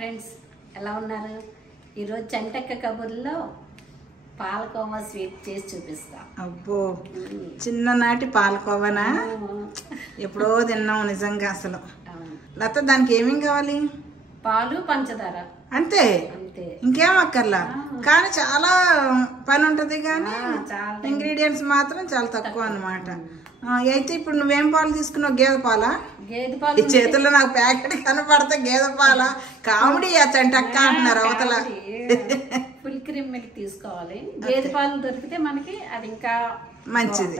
Friends ఎలా ఉన్నారు? ఈరోజు చంటక్క కబుర్లో పాలకోవా స్వీట్ చేసి చూపిస్తా. అబ్బో, చిన్ననాటి పాలకోవనా? ఎప్పుడో తిన్నాం నిజంగా. అసలు లత, దానికి ఏమేం కావాలి? పాలు, పంచదార, అంతే. ఇంకేం అక్కర్లా. కానీ చాలా పని ఉంటది, కానీ ఇంగ్రీడియంట్స్ మాత్రం చాలా తక్కువ అన్నమాట. అయితే ఇప్పుడు నువ్వేం పాలు తీసుకున్నావు? గేదె పాలా? గేదె పాలు. ఈ చేతుల్లో నాకు ప్యాకెట్ కనపడితే గేదె పాల కామెడీ చంటక్క అంటున్నారు అవతల. ఫుల్ క్రీమ్ మిల్క్ తీసుకోవాలి. గేదె పాలు దొరికితే మనకి అది ఇంకా మంచిది.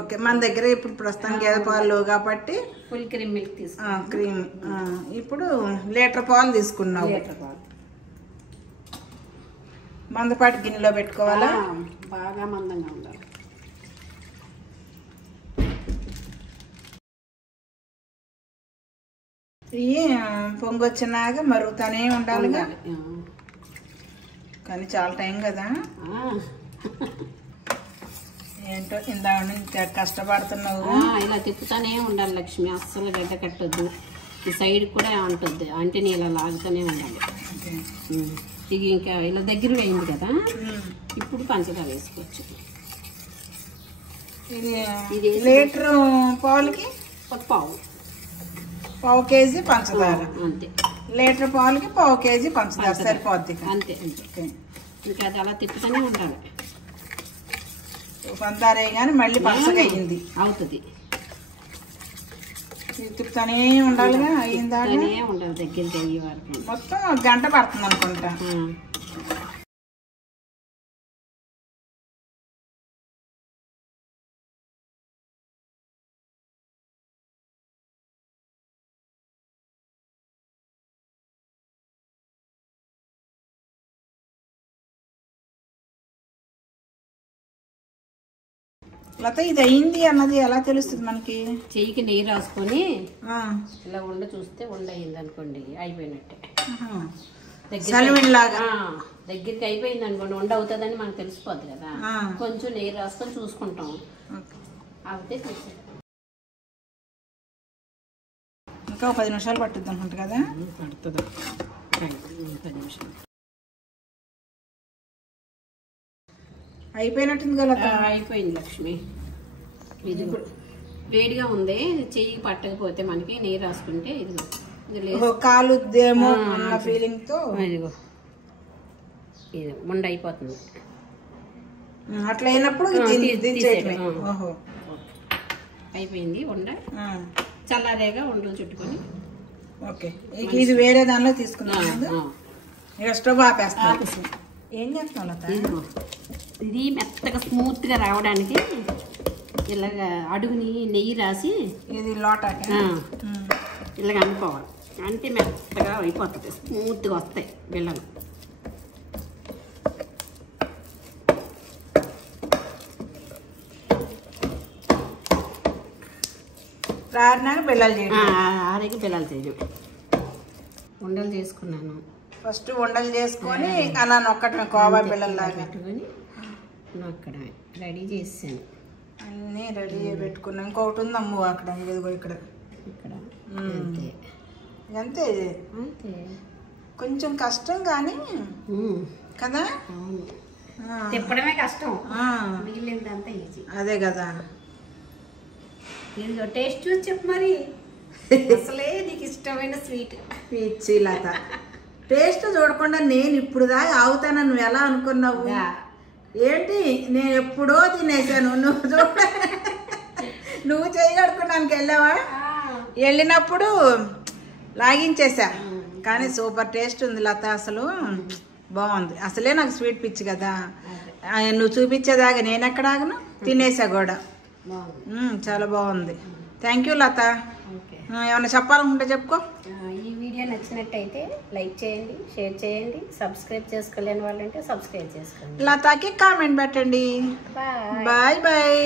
ఓకే, మన దగ్గర ఇప్పుడు ప్రస్తుతం గేదె పాలు కాబట్టి ఫుల్ క్రీమ్ మిల్క్ తీసుకో. క్రీమ్ ఇప్పుడు లీటర్ పాలు తీసుకున్నావు. లీటర్ పాలు మందపాటి గిన్నెలో పెట్టుకోవాలా? బాగా మందంగా ఉండాలి. ఇవి పొంగొచ్చినాక మరుగుతానే ఉండాలిగా. కానీ చాలా టైం కదా. ఏంటో ఇందాక నుంచి కష్టపడుతున్నావు. ఇలా తిప్పుతానే ఉండాలి లక్ష్మి, అస్సలు గడ్డ కట్టొద్దు. ఈ సైడ్ కూడా ఉంటుంది అంటే ఇలా లాగుతూనే ఉండాలి. ఇది ఇంకా ఇలా దగ్గర వేయింది కదా, ఇప్పుడు పంచదార వేసుకోవచ్చు. ఇది లీటర్ పాలకి పావు కేజీ పంచదార. అంతే, లీటర్ పాలకి పావు కేజీ పంచదార సరిపోద్ది. అంతే అంతే. ఇంకా అది అలా తిప్పుతూనే ఉండాలి. పంచదార కానీ మళ్ళీ పలసగా అయ్యింది అవుతుంది. తిప్పుతానే ఉండాలిగా. అయ్యిందా? ఉండాలి దగ్గరికి అయ్యే వరకు. మొత్తం ఒక గంట పడుతుంది అనుకుంటా. లత, ఇది అయింది అన్నది ఎలా తెలుస్తుంది మనకి? చెయ్యికి నెయ్యి రాసుకొని ఇలా ఉండ చూస్తే ఉండ అయింది అనుకోండి, అయిపోయినట్టే. దగ్గరికి అయిపోయింది అనుకోండి, ఉండ అవుతుందని మనకు తెలిసిపోద్ది కదా. కొంచెం నెయ్యి రాసుకొని చూసుకుంటాం, అయితే ఇంకా 10 నిమిషాలు పట్టుద్ది అనుకుంటా కదా. పడుతుంది 10 నిమిషాలు. అయిపోయినట్టుంది కదా. అయిపోయింది లక్ష్మి. ఇది వేడిగా ఉంది, చెయ్యి పట్టకపోతే మనకి నెయ్యి రాసుకుంటే ఇది కాలుద్దేమో అన్న ఫీలింగ్ తో ఇదిగో ఇది ఉండ అయిపోతుంది. అట్లా అయినప్పుడు అయిపోయింది ఉండ. చల్లారేగా ఉండలు చుట్టుకొని ఓకే, ఇది వేరే దానిలో తీసుకున్నాను. స్టవ్ ఆపేస్తాను. ఏం చేస్తాం లత? ఇది మెత్తగా స్మూత్ గా రావడానికి ఇలాగా అడుగుని నెయ్యి రాసి ఇది లోటాక ఇలాగ అనుకోవాలి. అంటే మెత్తగా అయిపోతుంది, స్మూత్ గా వస్తాయి బిళ్ళలు. ఆరేకి బిళ్ళలు చేయడం. ఉండలు చేసుకున్నాను. ఫస్ట్ ఉండలు చేసుకొని అలా నొక్కటం, కోవా బిళ్ళల్లాగా పెట్టుకొని అక్కడ రెడీ చేసాను. అన్నీ రెడీ పెట్టుకున్నాం. ఇంకొకటి ఉంది అమ్ము అక్కడ, ఇదిగో ఇక్కడ ఇక్కడ. అంతే అంతే. అంతే, కొంచెం కష్టం కానీ కదా. తిప్పడమే కష్టం, మిగిలిందంతా ఈజీ. అదే కదా. ఇదిగో టేస్ట్ చూసి చెప్పు మరి. అసలే నీకు ఇష్టమైన స్వీట్ పిచ్చి లత. టేస్ట్ చూడకుండా నేను ఇప్పుడు దాకా ఆగుతానని నువ్వు ఎలా అనుకున్నావు? ఏంటి, నేను ఎప్పుడో తినేసాను. నువ్వు చేయగడుకోవడానికి వెళ్ళావా? వెళ్ళినప్పుడు లాగించేసా, కానీ సూపర్ టేస్ట్ ఉంది లత. అసలు బాగుంది. అసలే నాకు స్వీట్ పిచ్చి కదా. నువ్వు చూపించేదాకా నేను ఎక్కడ ఆగను, తినేసా కూడా. చాలా బాగుంది. థ్యాంక్ యూ లత. ఏమన్నా చెప్పాలనుకుంటే చెప్పుకో. ఈ వీడియో నచ్చినట్టయితే లైక్ చేయండి, షేర్ చేయండి. సబ్స్క్రైబ్ చేసుకోలేని వాళ్ళంటే సబ్స్క్రైబ్ చేసుకోండి. లతాకి కామెంట్ పెట్టండి. Bye bye.